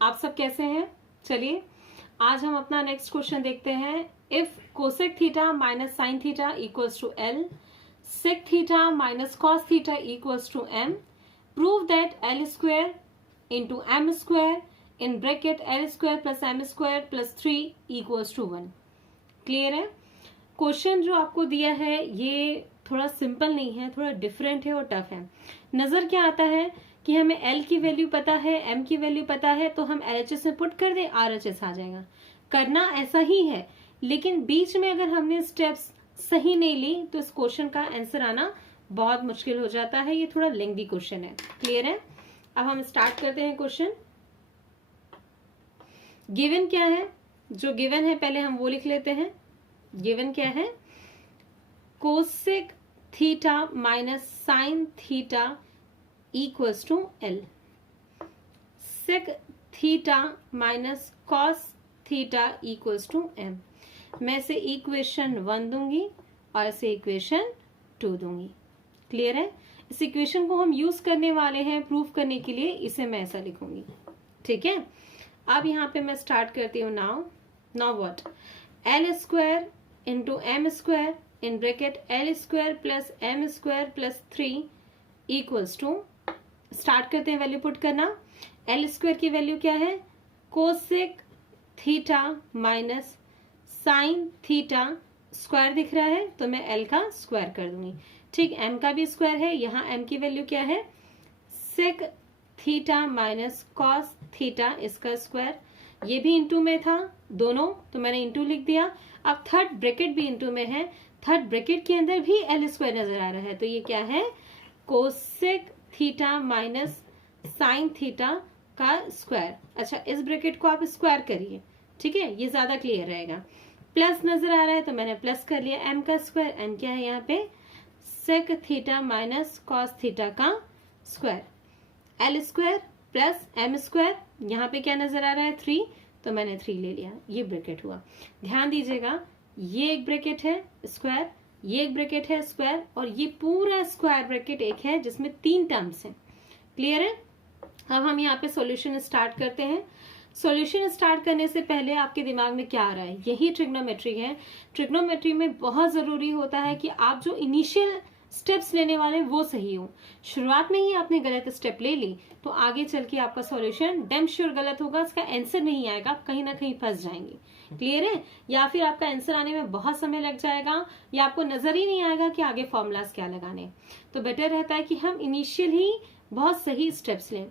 आप सब कैसे हैं? चलिए आज हम अपना नेक्स्ट क्वेश्चन देखते हैं। If cosec theta minus sine theta equals to l, sec theta minus cos theta equals to m, prove that l square into m square in bracket l square plus M square plus 3 equals to 1। Clear है? Question जो आपको दिया है ये थोड़ा simple नहीं है, थोड़ा डिफरेंट है और टफ है। नजर क्या आता है कि हमें L की वैल्यू पता है, M की वैल्यू पता है, तो हम LHS में पुट कर दें, RHS आ जाएगा। करना ऐसा ही है, लेकिन बीच में अगर हमने स्टेप्स सही नहीं ली तो इस क्वेश्चन का आंसर आना बहुत मुश्किल हो जाता है। ये थोड़ा लेंथी क्वेश्चन है। क्लियर है? अब हम स्टार्ट करते हैं क्वेश्चन। गिवन क्या है? जो गिवन है पहले हम वो लिख लेते हैं। गिवन क्या है? Cosec theta minus sine theta equals to l, sec theta minus cos theta equals to m. मैं इसे इक्वेशन 1 दूंगी और इसे इक्वेशन 2 दूंगी। क्लियर है? इस इक्वेशन को हम यूज करने वाले हैं प्रूफ करने के लिए, इसे मैं ऐसा लिखूंगी। ठीक है, अब यहाँ पे मैं स्टार्ट करती हूँ। Now what? L square into m square in bracket l square plus M square plus 3 equals to, start करते हैं वैल्यू पुट करना। एल स्क्वायर की वैल्यू क्या है? Cosec theta minus sine theta, square दिख रहा है तो मैं एल का स्क्वायर कर दूंगी। ठीक, एम का भी स्क्वायर है। यहाँ एम की वैल्यू क्या है? Sec theta minus cos theta, इसका स्क्वायर। ये भी इंटू में था दोनों, तो मैंने इंटू लिख दिया। अब थर्ड ब्रैकेट भी इंटू में है, थर्ड ब्रैकेट के अंदर भी एल स्क्वायर नजर आ रहा है, तो ये क्या है? Cosec theta minus sine theta का स्क्वायर। अच्छा, इस ब्रैकेट को आप स्क्वायर करिए। ठीक है, ये ज्यादा क्लियर रहेगा। प्लस नजर आ रहा है तो मैंने प्लस कर लिया। एम का स्क्वायर, एम क्या है यहाँ पे? Sec theta minus cos theta का square. L square plus M square, यहाँ पे क्या नजर आ रहा है? 3, तो मैंने 3 ले लिया। ये ब्रैकेट हुआ। ध्यान दीजिएगा, ये एक ब्रैकेट है स्क्वायर, ये एक ब्रैकेट है स्क्वायर, और ये पूरा स्क्वायर ब्रैकेट एक है जिसमें 3 टर्म्स हैं। क्लियर है? अब हम यहाँ पे सॉल्यूशन स्टार्ट करते हैं। सॉल्यूशन स्टार्ट करने से पहले आपके दिमाग में क्या आ रहा है? यही ट्रिग्नोमेट्री है। ट्रिग्नोमेट्री में बहुत जरूरी होता है कि आप जो इनिशियल स्टेप्स लेने वाले वो सही हो। शुरुआत में ही आपने गलत स्टेप ले ली तो आगे चल के आपका सॉल्यूशन डैम श्योर गलत होगा, इसका आंसर नहीं आएगा, आप कहीं ना कहीं फंस जाएंगे। क्लियर है? या फिर आपका आंसर आने में बहुत समय लग जाएगा, या आपको नजर ही नहीं आएगा कि आगे फॉर्मूलाज क्या लगाने। तो बेटर रहता है कि हम इनिशियल ही बहुत सही स्टेप्स लें।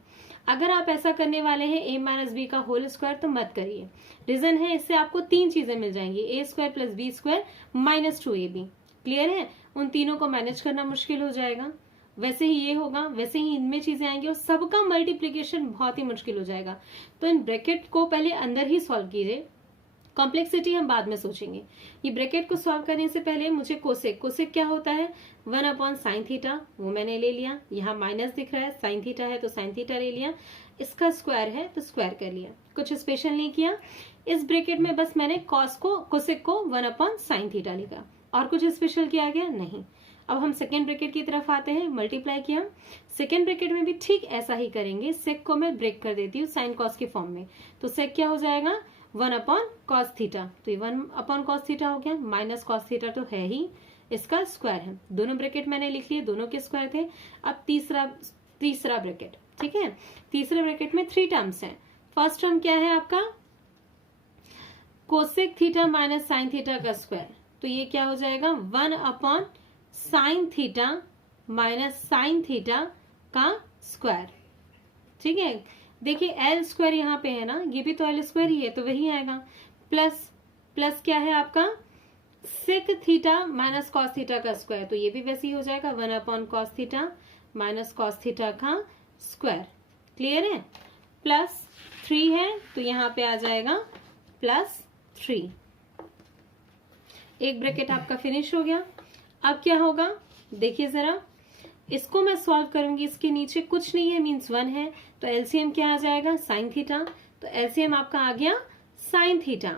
अगर आप ऐसा करने वाले हैं a माइनस बी का होल स्क्वायर, तो मत करिए। रीजन है, इससे आपको 3 चीजें मिल जाएंगी, A square plus B square minus 2ab। Clear है? उन तीनों को मैनेज करना मुश्किल हो जाएगा। वैसे ही ये होगा, वैसे ही इनमें चीजें आएंगी और सबका मल्टीप्लीकेशन बहुत ही मुश्किल हो जाएगा। तो इन ब्रैकेट को पहले अंदर ही सॉल्व कीजिए, कॉम्प्लेक्सिटी हम बाद में सोचेंगे। ये ब्रैकेट को सॉल्व करने से पहले मुझे कोसेक, कोसेक क्या होता है? 1 अपॉन साइन थीटा, वो मैंने ले लिया। यहाँ माइनस दिख रहा है, साइन थीटा है तो साइन थीटा ले लिया। इसका स्क्वायर है तो स्क्वायर कर लिया, कुछ स्पेशल नहीं किया। इस ब्रैकेट में बस मैंने कॉस को, कोसेक को 1 अपॉन साइन थीटा लिखा, और कुछ स्पेशल किया गया नहीं। अब हम सेकेंड ब्रैकेट की तरफ आते हैं, मल्टीप्लाई किया। सेकेंड ब्रैकेट में भी ठीक ऐसा ही करेंगे। सेक को मैं ब्रेक कर देती हूँ साइन कॉस के फॉर्म में, तो सेक क्या हो जाएगा? 1 अपॉन कॉस थीटा, तो ये 1 अपॉन कॉस थीटा हो गया। माइनस कॉस थीटा तो है ही, इसका स्क्वायर है। दोनों ब्रैकेट मैंने लिख लिए, दोनों के स्क्वायर थे। अब तीसरा ब्रैकेट। ठीक है, तीसरे ब्रैकेट में 3 टर्म्स हैं। फर्स्ट टर्म क्या है आपका? Cosec theta minus sine theta का स्क्वायर, तो ये क्या हो जाएगा? 1 upon sine theta minus sine theta का स्क्वायर। ठीक है, देखिए एल स्क्वायर यहाँ पे है ना, ये भी तो एल स्क्वायर ही है, तो वही आएगा। प्लस क्या है आपका? Sec theta minus cos theta का स्क्वायर, तो ये भी वैसे ही हो जाएगा 1 upon cos theta minus cos theta का स्क्वायर। क्लियर है? प्लस 3 है तो यहाँ पे आ जाएगा प्लस 3। एक ब्रैकेट आपका फिनिश हो गया। अब क्या होगा? देखिए जरा, इसको मैं सॉल्व करूंगी। इसके नीचे कुछ नहीं है, मीन्स 1 है, तो एलसीएम क्या आ जाएगा? Sine theta. तो एलसीएम आपका आ गया साइन थीटा।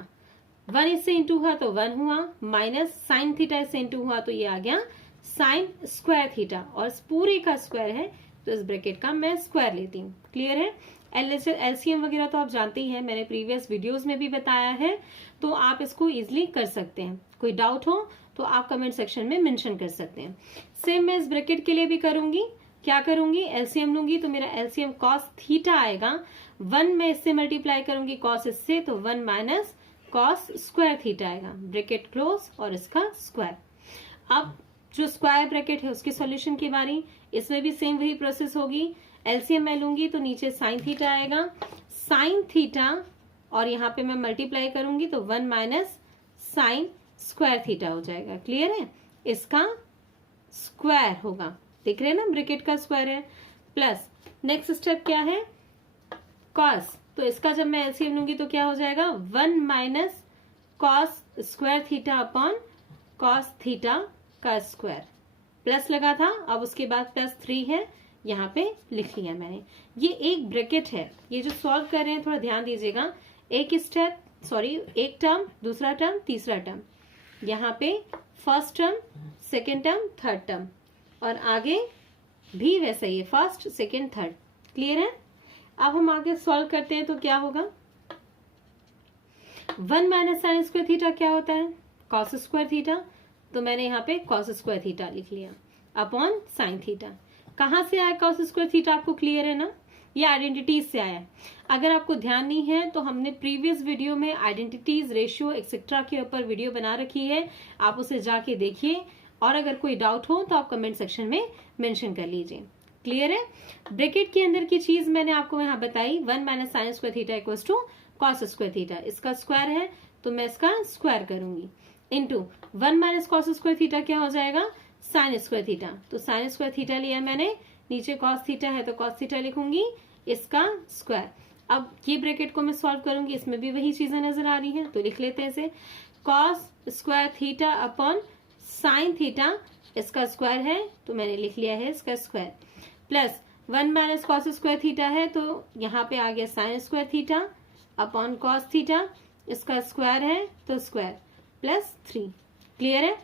1 इससे इंटू हुआ तो 1 हुआ, माइनस साइन थीटा इससे इंटू हुआ तो ये आ गया साइन स्क्वायर थीटा, और पूरे का स्क्वायर है तो इस ब्रैकेट का मैं स्क्वायर लेती हूँ। क्लियर है? एलसीएम वगैरह तो आप जानते ही हैं, मैंने प्रीवियस वीडियोस में भी बताया है, तो आप इसको इजिली कर सकते हैं। कोई डाउट हो तो आप कमेंट सेक्शन में मेंशन कर सकते हैं। सेम मैं इस ब्रैकेट के लिए भी करूंगी। क्या करूंगी, एलसीएम लूंगी तो मेरा एलसीएम कॉस थीटा आएगा। 1 मैं इससे मल्टीप्लाई करूंगी कॉस इससे, तो 1 माइनस कॉस स्क्वायर थीटा आएगा। ब्रैकेट क्लोज और इसका स्क्वायर। अब जो स्क्वायर ब्रैकेट है उसकी सॉल्यूशन की बारी। इसमें भी सेम वही प्रोसेस होगी। एलसीएम मैं लूंगी तो नीचे साइन थीटा आएगा। साइन थीटा और यहाँ पे मैं मल्टीप्लाई करूंगी तो 1 माइनस साइन स्क्वायर थीटा हो जाएगा। क्लियर है, इसका स्क्वायर होगा, देख रहे हैं ना, ब्रैकेट का स्क्वायर है। प्लस नेक्स्ट स्टेप क्या है, कॉस, तो इसका जब मैं एलसीएम लूंगी तो क्या हो जाएगा, 1 minus cos square theta upon cos theta का स्क्वायर। प्लस लगा था, अब उसके बाद +3 है, यहाँ पे लिख लिया मैंने। ये एक ब्रैकेट है। ये जो सॉल्व कर रहे हैं थोड़ा ध्यान दीजिएगा। एक टर्म, दूसरा टर्म, तीसरा टर्म, यहाँ पे first term, second term, third term, और आगे भी वैसा ही है, फर्स्ट, सेकेंड, थर्ड। क्लियर है। अब हम आगे सॉल्व करते हैं तो क्या होगा, 1 माइनस साइन स्क्वायर थीटा क्या होता है, कॉस स्क्वायर थीटा, तो मैंने यहाँ पे कॉस स्क्वायर थीटा लिख लिया अपॉन साइन थीटा। कहाँ से आया कॉस स्क्वायर थीटा, आपको क्लियर है ना, ये आइडेंटिटीज से आया। अगर आपको ध्यान नहीं है तो हमने प्रीवियस वीडियो में आइडेंटिटीज, रेशियो एक्सेट्रा के ऊपर वीडियो बना रखी है, आप उसे जाके देखिए। और अगर कोई डाउट हो तो आप कमेंट सेक्शन में मेंशन कर लीजिए। क्लियर है। ब्रैकेट के अंदर की चीज मैंने आपको यहाँ बताई, 1 minus sine square theta equals to cos square theta. इसका स्क्वायर है तो मैं इसका स्क्वायर करूंगी, into 1 minus cos square theta क्या हो जाएगा, साइन स्क्वायर थीटा। तो साइन स्क्वायर थीटा लिया मैंने, नीचे कॉस थीटा है तो कॉस थीटा लिखूंगी, इसका स्क्वायर। अब ये ब्रैकेट को मैं सॉल्व करूंगी, इसमें भी वही चीजें नजर आ रही हैं, तो लिख लेते हैं इसे, cos square theta upon sine theta, इसका स्क्वायर है तो मैंने लिख लिया है इसका square, plus 1 minus cos square theta है तो यहाँ पे आ गया sine square theta upon cos theta, इसका स्क्वायर है तो स्क्वायर, प्लस 3। क्लियर है।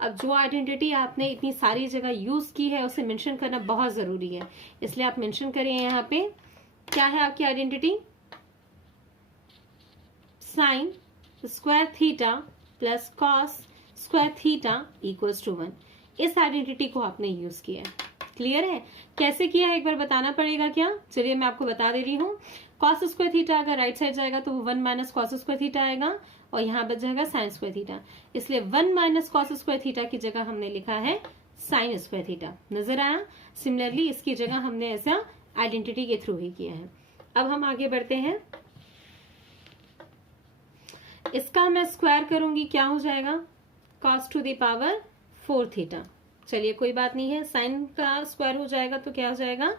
अब जो आइडेंटिटी आपने इतनी सारी जगह यूज की है उसे मेंशन करना बहुत जरूरी है, इसलिए आप मेंशन करिए यहाँ पे क्या है आपकी identity, sine square theta plus cos square theta equals to 1। इस आइडेंटिटी को आपने यूज किया है। क्लियर है। कैसे किया है एक बार बताना पड़ेगा क्या, चलिए मैं आपको बता दे रही हूँ। कॉस स्क्वायर थीटा अगर राइट साइड जाएगा तो 1 माइनस कॉस स्क्वायर थीटा आएगा और यहाँ बच जाएगा साइन स्क्वायर थीटा, इसलिए 1 माइनस कॉस स्क्वायर थीटा की जगह हमने लिखा है साइन स्क्वायर थीटा। नजर आया। सिमिलरली इसकी जगह हमने ऐसा आइडेंटिटी के थ्रू ही किया है। अब हम आगे बढ़ते हैं। इसका मैं स्क्वायर करूंगी, क्या हो जाएगा, cos two the power 4 theta. चलिए कोई बात नहीं है, साइन का स्क्वायर हो जाएगा तो क्या हो जाएगा,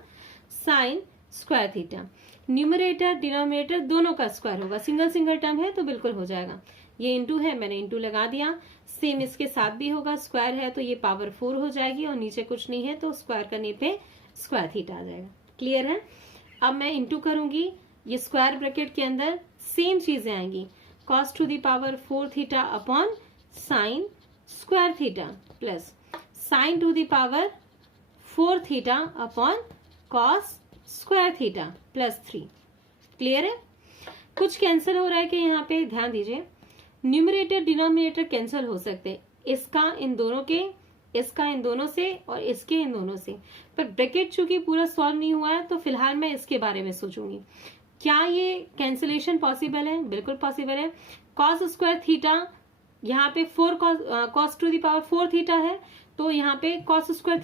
sine square theta. Numerator denominator दोनों का स्क्वायर होगा, सिंगल सिंगल टर्म है तो बिल्कुल हो जाएगा। ये इंटू है, मैंने इंटू लगा दिया। सेम इसके साथ भी होगा, स्क्वायर है तो ये पावर 4 हो जाएगी और नीचे कुछ नहीं है तो स्क्वायर करने पे स्क्वायर थीटा आ जाएगा। क्लियर है। अब मैं इंटू करूंगी, ये स्क्वायर ब्रैकेट के अंदर सेम चीजें आएंगी, cos two the power 4 theta upon sine square theta plus sign to the power 4 theta upon cos square theta plus 3। Clear है। कुछ कैंसिल हो रहा है कि यहाँ पे ध्यान दीजिए, न्यूमरेटर डिनोमिनेटर कैंसिल हो सकते हैं, इसका इन दोनों के, इसका इन दोनों से और इसके इन दोनों से, पर ब्रैकेट चूंकि पूरा सॉल्व नहीं हुआ है तो फिलहाल मैं इसके बारे में सोचूंगी। क्या ये कैंसिलेशन पॉसिबल है, बिल्कुल पॉसिबल है। कॉस स्क्वायर थीटा यहाँ पे 4 cos two the power 4 theta है तो यहाँ पे कॉस स्क्वायर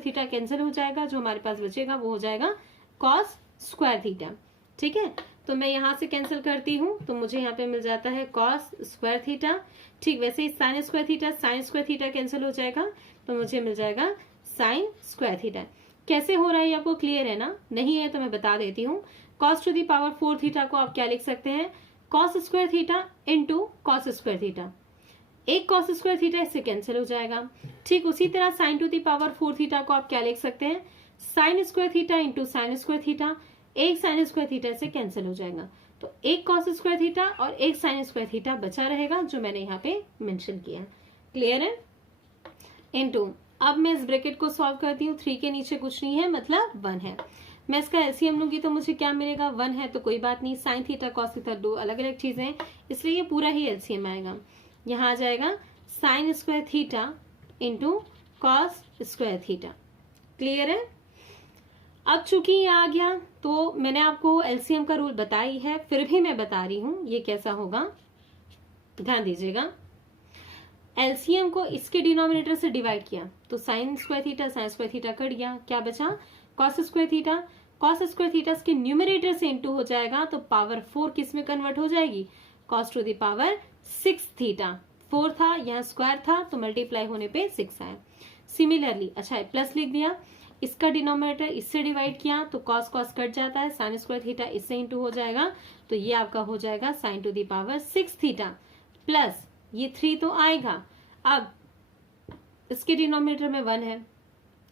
थीटा कैंसिल हो जाएगा, जो हमारे पास बचेगा वो हो जाएगा कॉस स्क्वायर थीटा। ठीक है, तो मैं यहाँ से कैंसिल करती हूँ तो मुझे यहाँ पे मिल जाता है कॉस स्क्वायर थीटा। ठीक वैसे ही साइन स्क्वायर थीटा कैंसिल हो जाएगा तो मुझे मिल जाएगा साइन स्क्वायर थीटा। कैसे हो रहा है आपको क्लियर है ना, नहीं है तो मैं बता देती हूँ। Cos two the power 4 theta को आप क्या लिख सकते हैं, cos square theta into cos square theta, एक कॉस स्क्वायर थीटा इससे कैंसिल हो जाएगा। ठीक उसी तरह sign to the power 4 theta को आप क्या लिख सकते हैं, sine square theta into sine square theta, एक साइन स्क्वायर थीटा से कैंसिल हो जाएगा तो एक कॉस स्क्वायर थीटा और एक साइन स्क्वायर थीटा बचा रहेगा, जो मैंने यहाँ पे मेंशन किया। क्लियर है। इंटू, अब मैं इस ब्रैकेट को सॉल्व करती हूँ, 3 के नीचे कुछ नहीं है मतलब 1 है, मैं इसका एलसीएम लूंगी तो मुझे क्या मिलेगा, 1 है तो कोई बात नहीं, साइन थीटा कॉस थीटा दो अलग अलग चीजें हैं, इसलिए ये पूरा ही एलसीएम आएगा। यहाँ आ जाएगा sine square theta into cos square theta. Clear है? अब चूंकि ये आ गया तो मैंने आपको एलसीएम का रूल बताई है, फिर भी मैं बता रही हूं ये कैसा होगा, ध्यान दीजिएगा। एलसीएम को इसके डिनोमिनेटर से डिवाइड किया तो साइन स्क्वायर थीटा कट गया, क्या बचा, cos square theta. Cos square theta के न्यूमरेटर से इंटू हो जाएगा तो पावर 4 किस में कन्वर्ट हो जाएगी, cos two the power 6 theta. 4 था, यहाँ स्क्वायर था तो मल्टीप्लाई होने पे 6 आया। सिमिलरली अच्छा प्लस लिख दिया, इसका डिनोमिनेटर इससे डिवाइड किया तो कॉस कॉस कट जाता है, साइन स्क्वायर थीटा इससे इंटू हो जाएगा तो ये आपका हो जाएगा sign to the power 6 theta plus ये 3 तो आएगा। अब इसके डिनोमिनेटर में 1 है,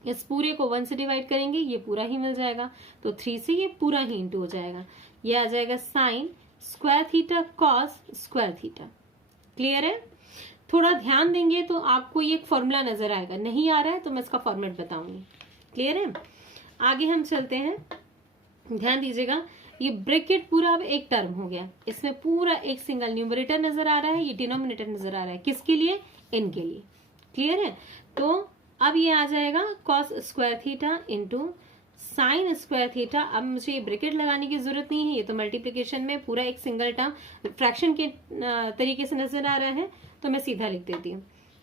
इस पूरे को 1 से डिवाइड करेंगे ये पूरा ही मिल जाएगा तो 3 से ये पूरा ही इंटू हो जाएगा, ये आ जाएगा sine square theta cos square theta. Clear है? थोड़ा ध्यान देंगे तो आपको ये एक फॉर्मूला नजर आएगा, नहीं आ रहा है तो मैं इसका फॉर्मेट बताऊंगी। क्लियर है? आगे हम चलते हैं, ध्यान दीजिएगा। ये ब्रैकेट पूरा अब एक टर्म हो गया, इसमें पूरा एक सिंगल न्यूमरेटर नजर आ रहा है, ये डिनोमिनेटर नजर आ रहा है, किसके लिए, इनके के लिए। क्लियर है? तो अब ये आ जाएगा cos square theta into sine square theta. अब मुझे ये ब्रैकेट लगाने की जरूरत नहीं है, ये तो मल्टीप्लिकेशन में पूरा एक सिंगल टर्म फ्रैक्शन के तरीके से नजर आ रहा है तो मैं सीधा लिख देती हूँ।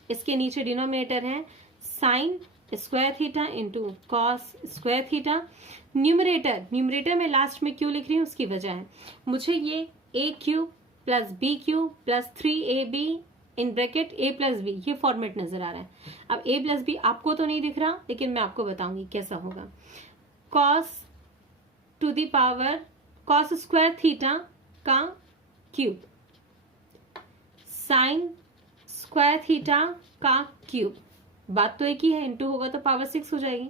इसके नीचे डिनोमिनेटर है sine square theta into cos square theta. Numerator में लास्ट में क्यों लिख रही हूँ उसकी वजह है, मुझे ये A cube plus B cube plus 3ab in bracket a plus B ये फॉर्मेट नजर आ रहा है। अब a प्लस बी आपको तो नहीं दिख रहा लेकिन मैं आपको बताऊंगी कैसा होगा। Cos two the power cos square theta का क्यूब साइन स्क्वायर थीटा का क्यूब, बात तो एक ही है, इंटू होगा तो पावर 6 हो जाएगी,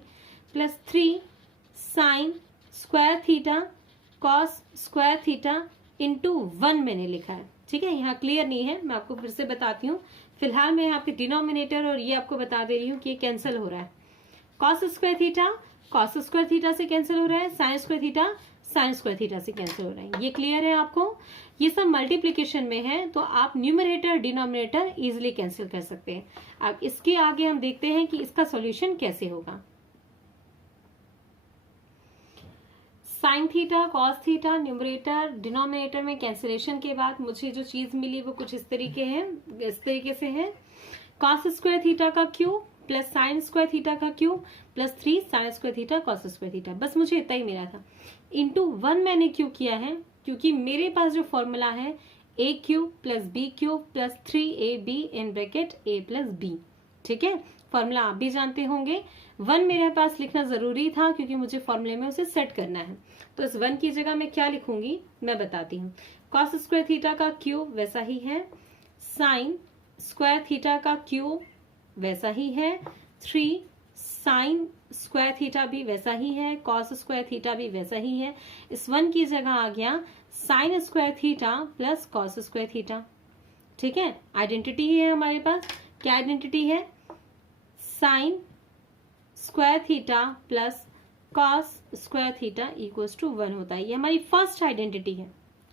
plus 3 sine square theta cos square theta into 1 मैंने लिखा है। ठीक है, यहाँ क्लियर नहीं है, मैं आपको फिर से बताती हूँ। फिलहाल मैं यहाँ पे डिनोमिनेटर और ये आपको बता दे रही हूँ कि ये कैंसिल हो रहा है। कॉस स्क्वायर थीटा से कैंसिल हो रहा है, साइन स्क्वायर थीटा से कैंसिल हो रहा है। ये क्लियर है आपको? ये सब मल्टीप्लीकेशन में है तो आप न्यूमरेटर डिनोमिनेटर इजिली कैंसिल कर सकते हैं। अब इसके आगे हम देखते हैं कि इसका सॉल्यूशन कैसे होगा। Sine theta cos theta numerator denominator में कैंसिलेशन के बाद मुझे जो चीज मिली वो कुछ इस तरीके से है। कॉस स्क्वायर थीटा का cube plus sine square theta का cube plus 3 sine square theta cos square theta, बस मुझे इतना ही मिला था। इंटू 1 मैंने क्यों किया है, क्योंकि मेरे पास जो फॉर्मूला है a cube plus B cube plus 3ab in bracket a plus b. ठीक है, फॉर्मूला आप भी जानते होंगे। 1 मेरे पास लिखना जरूरी था क्योंकि मुझे फॉर्मूले में उसे सेट करना है। तो इस 1 की जगह मैं क्या लिखूंगी मैं बताती हूँ। कॉस स्क्वायर थीटा का क्यूब वैसा ही है, साइन स्क्वायर थीटा का क्यूब वैसा ही है, 3 साइन स्क्वायर थीटा भी वैसा ही है, कॉस स्क्वायर थीटा भी वैसा ही है। इस 1 की जगह आ गया sine square theta plus cos square theta. ठीक है, आइडेंटिटी है हमारे पास, क्या आइडेंटिटी है, sine square theta plus cos square theta equals to 1 होता है। ये हमारी फर्स्ट आइडेंटिटी है।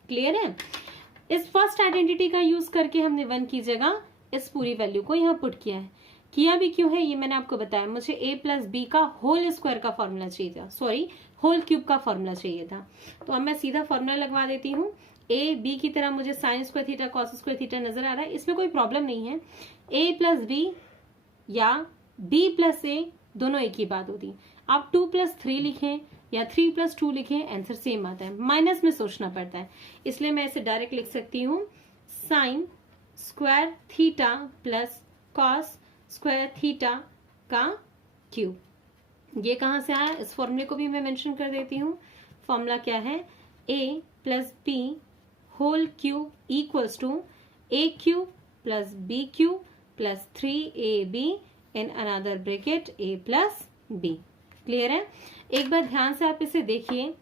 क्लियर है? इस फर्स्ट आइडेंटिटी का यूज करके हमने 1 की जगह इस पूरी वैल्यू को यहाँ पुट किया है। किया भी क्यों है ये मैंने आपको बताया, मुझे a प्लस बी का होल स्क्वायर का फॉर्मूला चाहिए था, सॉरी होल क्यूब का फॉर्मूला चाहिए था। तो अब मैं सीधा फॉर्मूला लगवा देती हूँ। a b की तरह मुझे sign square theta cos square theta नजर आ रहा है, इसमें कोई प्रॉब्लम नहीं है। a प्लस बी या b प्लस a दोनों एक ही बात होती है। आप 2 प्लस 3 लिखें या 3 प्लस 2 लिखें, आंसर सेम आता है, माइनस में सोचना पड़ता है, इसलिए मैं इसे डायरेक्ट लिख सकती हूँ sign square theta plus cos square theta का क्यूब। ये कहाँ से आया, इस फॉर्मूले को भी मैं मेंशन कर देती हूँ। फॉर्मूला क्या है, a plus b whole cube equals to a cube plus b cube plus 3ab in another bracket a plus b। Clear है? एक बार ध्यान से आप इसे देखिए,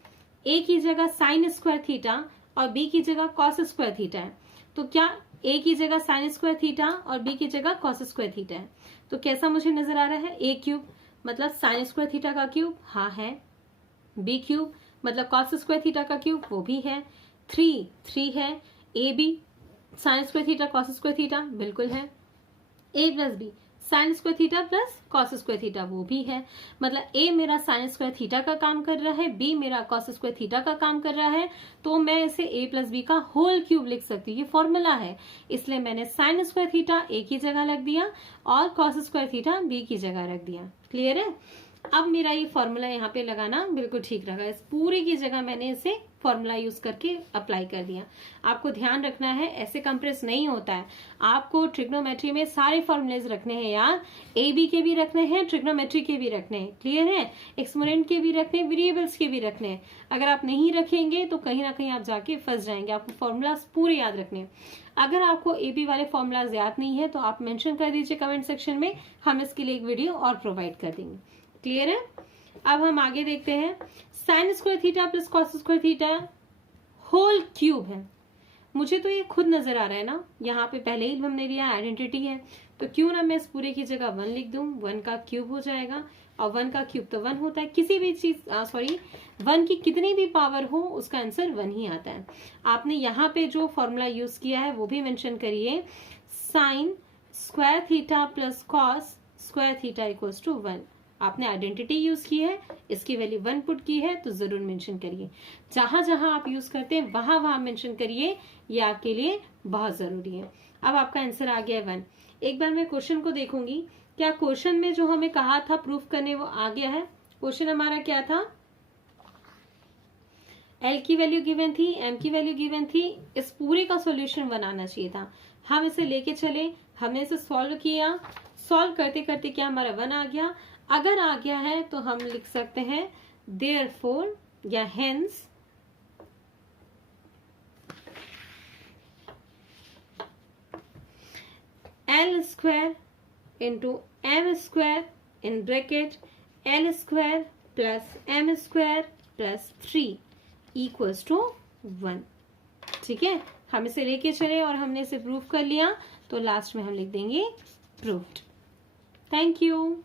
a की जगह साइन स्क्वायर थीटा और b की जगह कॉस स्क्वायर थीटा है, तो क्या a की जगह साइन स्क्वायर थीटा और b की जगह कॉस स्क्वायर थीटा है, तो कैसा मुझे नजर आ रहा है, a क्यूब मतलब साइन स्क्वायर थीटा का क्यूब, हाँ है। बी क्यूब मतलब कॉस स्क्वायर थीटा का क्यूब वो भी है, 3 है, A B sine square theta cos square theta बिल्कुल है, A plus B sine square theta plus cos square theta वो भी है, मतलब ए मेरा साइन स्क्वायर थीटा का काम कर रहा है, बी मेरा कॉस स्क्वायर थीटा का काम कर रहा है, तो मैं इसे ए प्लस बी का होल क्यूब लिख सकती हूँ। ये फॉर्मूला है, इसलिए मैंने साइन स्क्वायर थीटा ए की जगह रख दिया और कॉस स्क्वायर थीटा बी की जगह रख दिया। क्लियर है? अब मेरा ये फॉर्मूला यहाँ पे लगाना बिल्कुल ठीक रहा। इस पूरे की जगह मैंने इसे फॉर्मूला यूज करके अप्लाई कर दिया। आपको ध्यान रखना है ऐसे कंप्रेस नहीं होता है, आपको ट्रिग्नोमेट्री में सारे फॉर्मूलेज रखने हैं यार, ए बी के भी रखने हैं, ट्रिग्नोमेट्री के भी रखने हैं। क्लियर है? एक्सपोनेंट के भी रखने हैं, वेरिएबल्स के भी रखने हैं। अगर आप नहीं रखेंगे तो कहीं ना कहीं आप जाके फंस जाएंगे। आपको फॉर्मूलाज पूरे याद रखने हैं। अगर आपको ए बी वाले फॉर्मूलाज याद नहीं है तो आप मेंशन कर दीजिए कमेंट सेक्शन में, हम इसके लिए एक वीडियो और प्रोवाइड कर देंगे। क्लियर है? अब हम आगे देखते हैं। Sine square theta plus cos square theta whole cube है। मुझे तो ये खुद नजर आ रहा है ना, यहाँ पे पहले ही हमने लिया आइडेंटिटी है, तो क्यों ना मैं इस पूरे की जगह 1 लिख दूं। 1 का क्यूब हो जाएगा और 1 का क्यूब तो 1 होता है। किसी भी चीज 1 की कितनी भी पावर हो उसका आंसर 1 ही आता है। आपने यहाँ पे जो फॉर्मूला यूज किया है वो भी मेंशन करिए, sine square theta plus cos square theta equals to 1। आपने आइडेंटिटी यूज की है, इसकी वैल्यू 1 पुट की है, तो जरूर मेंशन करिए। जहां जहां आप यूज करते हैं वहां वहां मेंशन करिए, ये आपके लिए बहुत जरूरी है। अब आपका आंसर आ गया 1। एक बार मैं क्वेश्चन को देखूंगी, क्या क्वेश्चन में जो हमें कहा था प्रूफ करने वो आ गया है। क्वेश्चन हमारा क्या था, एल की वैल्यू गिवन थी, एम की वैल्यू गिवन थी, इस पूरे का सॉल्यूशन बनाना चाहिए था। हम इसे लेके चले, हमने इसे सॉल्व किया, सॉल्व करते करते क्या हमारा 1 आ गया। अगर आ गया है तो हम लिख सकते हैं देयरफॉर या hence l square into m square in bracket l square plus M square plus 3 equals to 1। ठीक है, हम इसे लेके चले और हमने इसे प्रूफ कर लिया, तो लास्ट में हम लिख देंगे प्रूव्ड। Thank you.